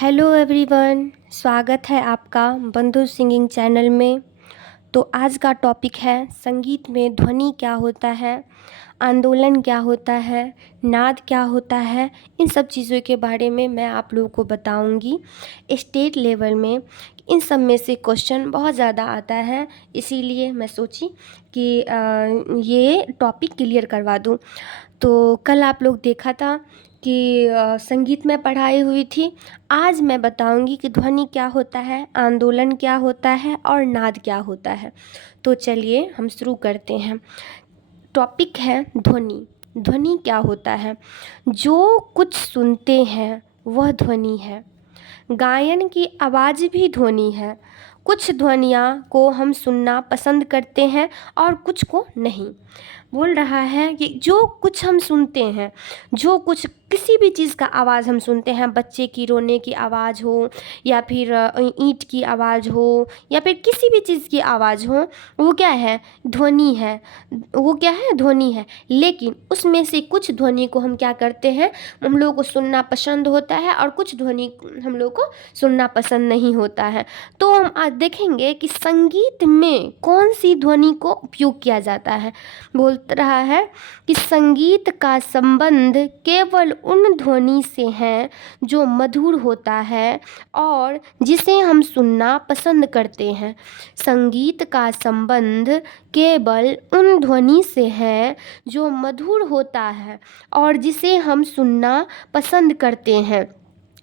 Hello everyone, स्वागत है आपका बंधु सिंगिंग चैनल में। तो आज का टॉपिक है संगीत में ध्वनि क्या होता है, आंदोलन क्या होता है, नाद क्या होता है। इन सब चीज़ों के बारे में मैं आप लोगों को बताऊंगी। स्टेट लेवल में इन सब में से क्वेश्चन बहुत ज़्यादा आता है, इसीलिए मैं सोची कि ये टॉपिक क्लियर करवा दूं। तो कल आप लोग देखा था कि संगीत में पढ़ाई हुई थी। आज मैं बताऊंगी कि ध्वनि क्या होता है, आंदोलन क्या होता है और नाद क्या होता है। तो चलिए हम शुरू करते हैं। टॉपिक है ध्वनि। ध्वनि क्या होता है? जो कुछ सुनते हैं वह ध्वनि है। गायन की आवाज़ भी ध्वनि है। कुछ ध्वनियाँ को हम सुनना पसंद करते हैं और कुछ को नहीं। बोल रहा है कि जो कुछ हम सुनते हैं, जो कुछ किसी भी चीज़ का आवाज़ हम सुनते हैं, बच्चे की रोने की आवाज़ हो या फिर ईंट की आवाज़ हो या फिर किसी भी चीज़ की आवाज़ हो, वो क्या है? ध्वनि है। वो क्या है? ध्वनि है। लेकिन उसमें से कुछ ध्वनि को हम क्या करते हैं, हम लोगों को सुनना पसंद होता है और कुछ ध्वनि हम लोगों को सुनना पसंद नहीं होता है। तो हम आज देखेंगे कि संगीत में कौन सी ध्वनि को उपयोग किया जाता है। बोल रहा है कि संगीत का संबंध केवल उन ध्वनि से है जो मधुर होता है और जिसे हम सुनना पसंद करते हैं। संगीत का संबंध केवल उन ध्वनि से है जो मधुर होता है और जिसे हम सुनना पसंद करते हैं।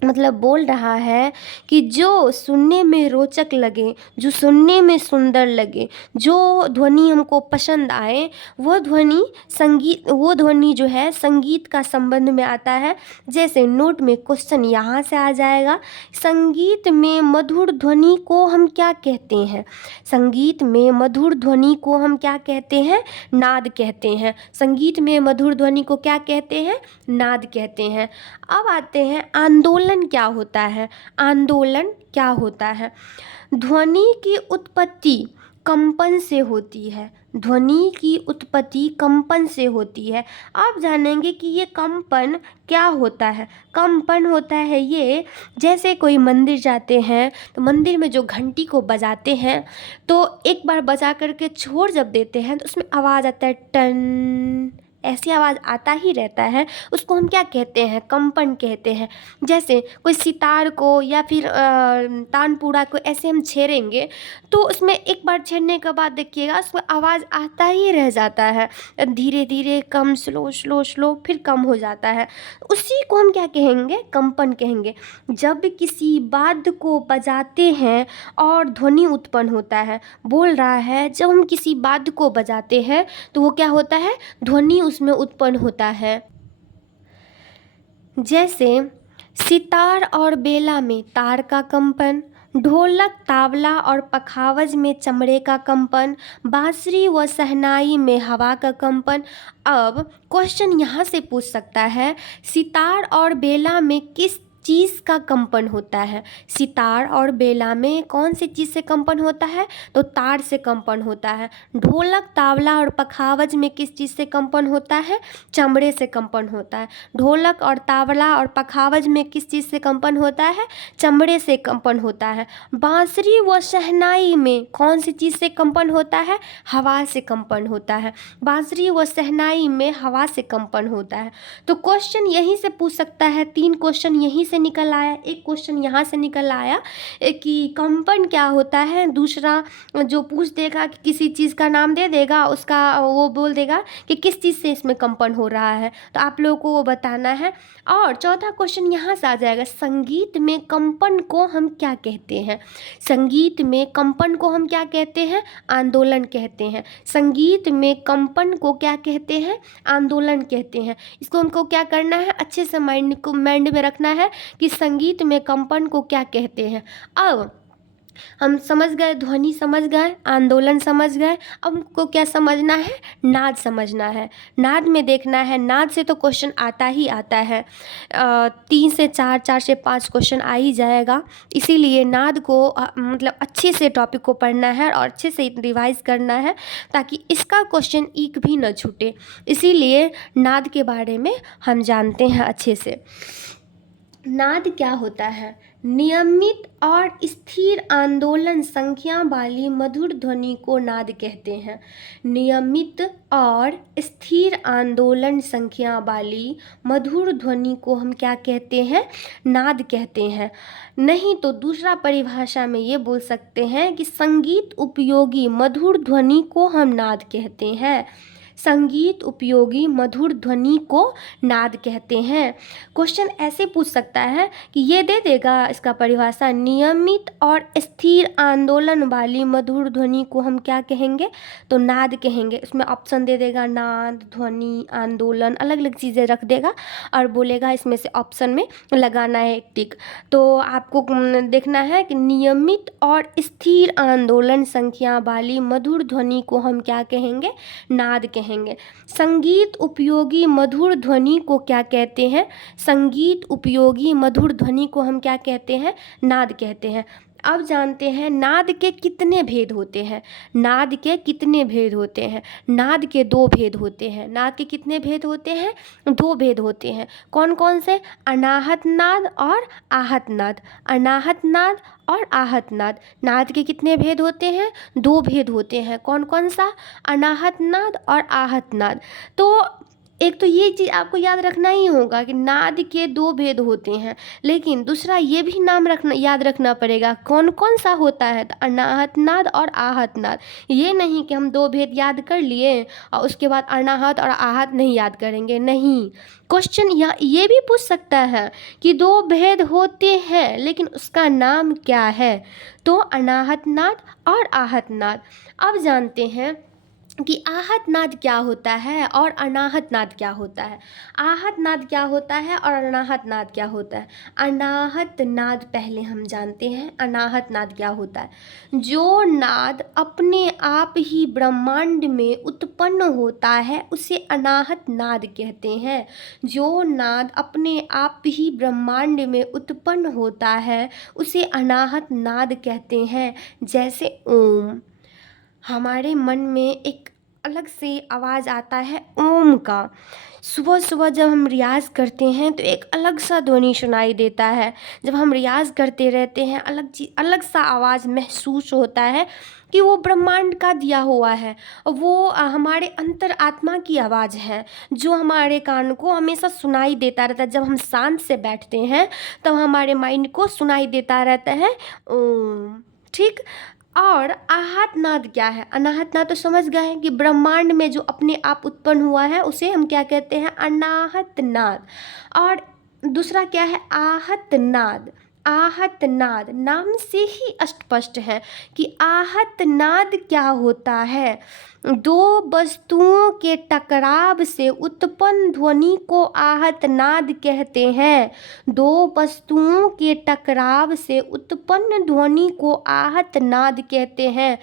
मतलब बोल रहा है कि जो सुनने में रोचक लगे, जो सुनने में सुंदर लगे, जो ध्वनि हमको पसंद आए, वो ध्वनि जो है संगीत का संबंध में आता है। जैसे नोट में क्वेश्चन यहाँ से आ जाएगा, संगीत में मधुर ध्वनि को हम क्या कहते हैं? संगीत में मधुर ध्वनि को हम क्या कहते हैं? नाद कहते हैं। संगीत में मधुर ध्वनि को क्या कहते हैं? नाद कहते हैं। अब आते हैं आंदोलन क्या होता है। आंदोलन क्या होता है? ध्वनि की उत्पत्ति कंपन से होती है। ध्वनि की उत्पत्ति कंपन से होती है। आप जानेंगे कि ये कंपन क्या होता है। कंपन होता है ये, जैसे कोई मंदिर जाते हैं तो मंदिर में जो घंटी को बजाते हैं, तो एक बार बजा करके छोड़ जब देते हैं तो उसमें आवाज़ आता है, टन, ऐसी आवाज़ आता ही रहता है। उसको हम क्या कहते हैं? कंपन कहते हैं। जैसे कोई सितार को या फिर तानपुरा को ऐसे हम छेड़ेंगे तो उसमें एक बार छेड़ने के बाद देखिएगा उसमें आवाज़ आता ही रह जाता है, धीरे धीरे कम, स्लो स्लो स्लो, फिर कम हो जाता है। उसी को हम क्या कहेंगे? कंपन कहेंगे। जब किसी वाद्य को बजाते हैं और ध्वनि उत्पन्न होता है। बोल रहा है जब हम किसी वाद्य को बजाते हैं तो वो क्या होता है? ध्वनि उसमें उत्पन्न होता है। जैसे सितार और बेला में तार का कंपन, ढोलक, तावला और पखावज में चमड़े का कंपन, बांसुरी व शहनाई में हवा का कंपन। अब क्वेश्चन यहाँ से पूछ सकता है, सितार और बेला में किस चीज़ का कंपन होता है? सितार और बेला में कौन सी चीज़ से कंपन होता है? तो तार से कंपन होता है। ढोलक, तावला और पखावज में किस चीज़ से कंपन होता है? चमड़े से कंपन होता है। ढोलक और तावला और पखावज में किस चीज़ से कंपन होता है? चमड़े से कंपन होता है। बांसुरी व शहनाई में कौन सी चीज़ से कंपन होता है? हवा से कंपन होता है। बांसुरी व शहनाई में हवा से कंपन होता है। तो क्वेश्चन यहीं से पूछ सकता है। 3 क्वेश्चन यहीं से निकल आया, एक क्वेश्चन यहाँ से निकल आया कि कंपन क्या होता है। दूसरा जो पूछ देगा कि किसी चीज़ का नाम दे देगा, उसका वो बोल देगा कि किस चीज़ से इसमें कंपन हो रहा है, तो आप लोगों को वो बताना है। और चौथा क्वेश्चन यहाँ से आ जाएगा, संगीत में कंपन को हम क्या कहते हैं? संगीत में कंपन को हम क्या कहते हैं? आंदोलन कहते हैं। संगीत में कंपन को क्या कहते हैं? आंदोलन कहते हैं। इसको हमको क्या करना है? अच्छे से माइंड में रखना है कि संगीत में कंपन को क्या कहते हैं। अब हम समझ गए, ध्वनि समझ गए, आंदोलन समझ गए। अब हमको क्या समझना है? नाद समझना है। नाद में देखना है, नाद से तो क्वेश्चन आता ही आता है। 3 से 4, 4 से 5 क्वेश्चन आ ही जाएगा। इसीलिए नाद को मतलब अच्छे से टॉपिक को पढ़ना है और अच्छे से रिवाइज करना है ताकि इसका क्वेश्चन एक भी न छूटे। इसीलिए नाद के बारे में हम जानते हैं अच्छे से। नाद क्या होता है? नियमित और स्थिर आंदोलन संख्या वाली मधुर ध्वनि को नाद कहते हैं। नियमित और स्थिर आंदोलन संख्या वाली मधुर ध्वनि को हम क्या कहते हैं? नाद कहते हैं। नहीं तो दूसरा परिभाषा में ये बोल सकते हैं कि संगीत उपयोगी मधुर ध्वनि को हम नाद कहते हैं। संगीत उपयोगी मधुर ध्वनि को नाद कहते हैं। क्वेश्चन ऐसे पूछ सकता है कि ये दे देगा इसका परिभाषा, नियमित और स्थिर आंदोलन वाली मधुर ध्वनि को हम क्या कहेंगे? तो नाद कहेंगे। इसमें ऑप्शन दे देगा नाद, ध्वनि, आंदोलन, अलग अलग चीज़ें रख देगा और बोलेगा इसमें से ऑप्शन में लगाना है एक टिक। तो आपको देखना है कि नियमित और स्थिर आंदोलन संख्या वाली मधुर ध्वनि को हम क्या कहेंगे? नाद कहेंगे। संगीत उपयोगी मधुर ध्वनि को क्या कहते हैं? संगीत उपयोगी मधुर ध्वनि को हम क्या कहते हैं? नाद कहते हैं। अब जानते हैं नाद के कितने भेद होते हैं। नाद के कितने भेद होते हैं? नाद के दो भेद होते हैं। नाद के कितने भेद होते हैं? दो भेद होते हैं। कौन कौन से? अनाहत नाद और आहत नाद। अनाहत नाद और आहत नाद। नाद के कितने भेद होते हैं? दो भेद होते हैं। कौन कौन सा? अनाहत नाद और आहत नाद। तो एक तो ये चीज़ आपको याद रखना ही होगा कि नाद के दो भेद होते हैं, लेकिन दूसरा ये भी नाम रखना याद रखना पड़ेगा कौन कौन सा होता है। तो अनाहत नाद और आहत नाद। ये नहीं कि हम दो भेद याद कर लिए और उसके बाद अनाहत और आहत नहीं याद करेंगे, नहीं। क्वेश्चन यहाँ ये भी पूछ सकता है कि दो भेद होते हैं लेकिन उसका नाम क्या है? तो अनाहत नाद और आहत नाद। अब जानते हैं कि आहत नाद क्या होता है और अनाहत नाद क्या होता है। आहत नाद क्या होता है और अनाहत नाद क्या होता है? अनाहत नाद पहले हम जानते हैं। अनाहत नाद क्या होता है? जो नाद अपने आप ही ब्रह्मांड में उत्पन्न होता है उसे अनाहत नाद कहते हैं। जो नाद अपने आप ही ब्रह्मांड में उत्पन्न होता है उसे अनाहत नाद कहते हैं। जैसे ओम। हमारे मन में एक अलग से आवाज़ आता है ओम का। सुबह सुबह जब हम रियाज़ करते हैं तो एक अलग सा ध्वनि सुनाई देता है। जब हम रियाज़ करते रहते हैं अलग सा आवाज़ महसूस होता है कि वो ब्रह्मांड का दिया हुआ है। वो हमारे अंतर आत्मा की आवाज़ है जो हमारे कान को हमेशा सुनाई देता रहता है। जब हम शांत से बैठते हैं तब हमारे माइंड को सुनाई देता रहता है ओम। ठीक। और आहत नाद क्या है? अनाहत नाद तो समझ गए हैं कि ब्रह्मांड में जो अपने आप उत्पन्न हुआ है उसे हम क्या कहते हैं? अनाहत नाद। और दूसरा क्या है? आहत नाद। आहत नाद नाम से ही स्पष्ट है कि आहत नाद क्या होता है। दो वस्तुओं के टकराव से उत्पन्न ध्वनि को आहत नाद कहते हैं। दो वस्तुओं के टकराव से उत्पन्न ध्वनि को आहत नाद कहते हैं।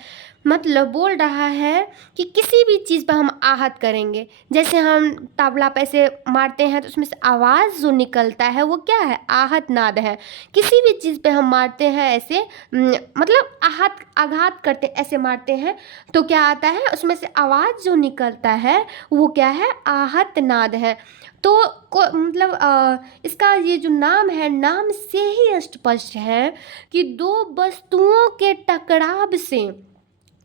मतलब बोल रहा है कि किसी भी चीज़ पर हम आहत करेंगे, जैसे हम तबला पे ऐसे मारते हैं तो उसमें से आवाज़ जो निकलता है वो क्या है? आहत नाद है। किसी भी चीज़ पे हम मारते हैं ऐसे मतलब आघात करते ऐसे मारते हैं तो क्या आता है? उसमें से आवाज़ जो निकलता है वो क्या है? आहत नाद है। तो इसका ये जो नाम है, नाम से ही स्पष्ट है कि दो वस्तुओं के टकराव से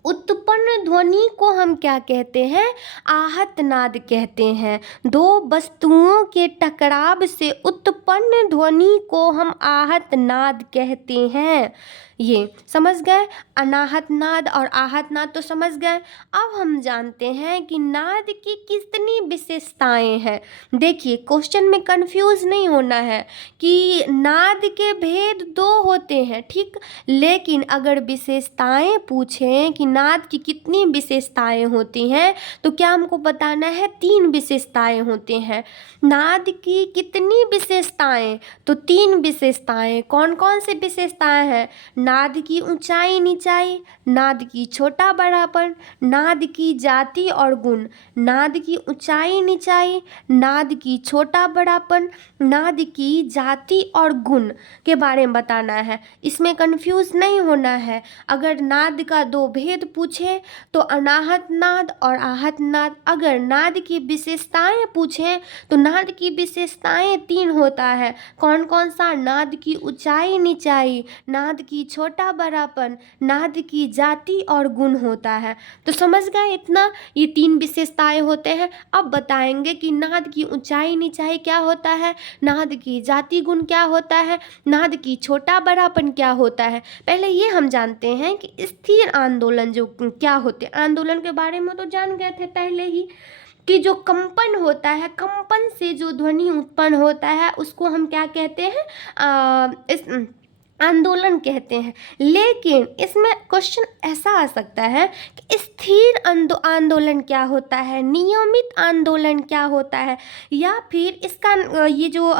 उत्पन्न ध्वनि को हम क्या कहते हैं? आहत नाद कहते हैं। दो वस्तुओं के टकराव से उत्पन्न ध्वनि को हम आहत नाद कहते हैं। ये समझ गए? अनाहत नाद और आहत नाद तो समझ गए। अब हम जानते हैं कि नाद की कितनी विशेषताएं हैं। देखिए क्वेश्चन में कंफ्यूज नहीं होना है कि नाद के भेद दो होते हैं, ठीक। लेकिन अगर विशेषताएं पूछें कि नाद की कितनी विशेषताएं होती हैं तो क्या हमको बताना है? 3 विशेषताएं होती हैं। नाद की कितनी विशेषताएं? तो 3 विशेषताएं। कौन कौन सी विशेषताएं हैं? नाद की ऊंचाई नीचाई, नाद की छोटा बड़ापन, नाद की जाति और गुण। नाद की ऊंचाई नीचाई, नाद की छोटा बड़ापन, नाद की जाति और गुण के बारे में बताना है। इसमें कंफ्यूज नहीं होना है। अगर नाद का दो भेद भेद पूछे तो अनाहत नाद और आहत नाद। अगर नाद की विशेषताएं पूछें तो नाद की विशेषताएं 3 होता है। कौन कौन सा? नाद की ऊंचाई नीचाई, नाद की छोटा बड़ापन, नाद की जाति और गुण होता है। तो समझ गए इतना, ये 3 विशेषताएं होते हैं। अब बताएंगे कि नाद की ऊंचाई नीचाई क्या होता है, नाद की जाति गुण क्या होता है, नाद की छोटा बड़ापन क्या होता है। पहले ये हम जानते हैं कि स्थिर आंदोलन जो क्या होते हैं। आंदोलन के बारे में तो जान गए थे पहले ही कि जो कंपन होता है, कंपन से जो ध्वनि उत्पन्न होता है उसको हम क्या कहते हैं? इस आंदोलन कहते हैं। लेकिन इसमें क्वेश्चन ऐसा आ सकता है कि स्थिर आंदोलन क्या होता है, नियमित आंदोलन क्या होता है, या फिर इसका ये जो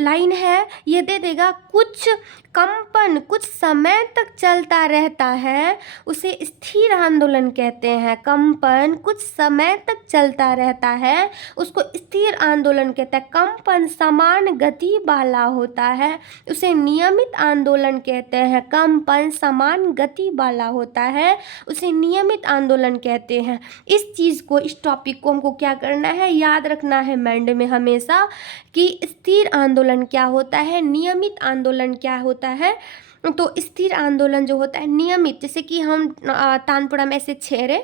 लाइन है ये दे देगा कुछ कंपन कुछ समय तक चलता रहता है, उसे स्थिर आंदोलन कहते हैं। कंपन कुछ समय तक चलता रहता है उसको स्थिर आंदोलन कहते हैं। कंपन समान गति वाला होता है उसे नियमित आंदोलन कहते हैं। कंपन समान गति वाला होता है उसे नियमित आंदोलन कहते हैं। इस चीज़ को, इस टॉपिक को हमको क्या करना है, याद रखना है माइंड में हमेशा कि स्थिर आंदोलन क्या होता है, नियमित आंदोलन क्या होता है। तो स्थिर आंदोलन जो होता है नियमित, जैसे कि हम तानपुरा में ऐसे छेड़े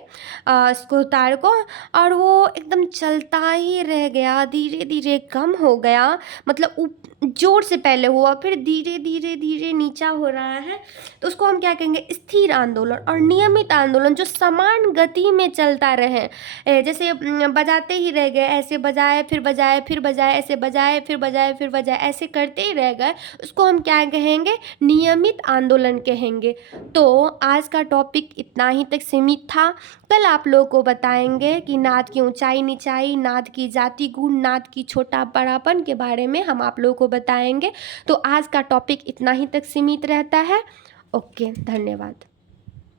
इसको तार को और वो एकदम चलता ही रह गया, धीरे धीरे कम हो गया, मतलब जोर से पहले हुआ फिर धीरे धीरे धीरे नीचा हो रहा है, तो उसको हम क्या कहेंगे? स्थिर आंदोलन। और नियमित आंदोलन जो समान गति में चलता रहे, जैसे बजाते ही रह गए, ऐसे बजाए फिर बजाए फिर बजाए, ऐसे बजाए फिर बजाए फिर बजाए, ऐसे करते ही रह गए, उसको हम क्या कहेंगे? नियमित आंदोलन कहेंगे। तो आज का टॉपिक इतना ही तक सीमित था। कल आप लोगों को बताएंगे कि नाद की ऊंचाई नीचाई, नाद की जाति गुण, नाद की छोटा बड़ापन के बारे में हम आप लोगों को बताएंगे। तो आज का टॉपिक इतना ही तक सीमित रहता है। ओके, धन्यवाद।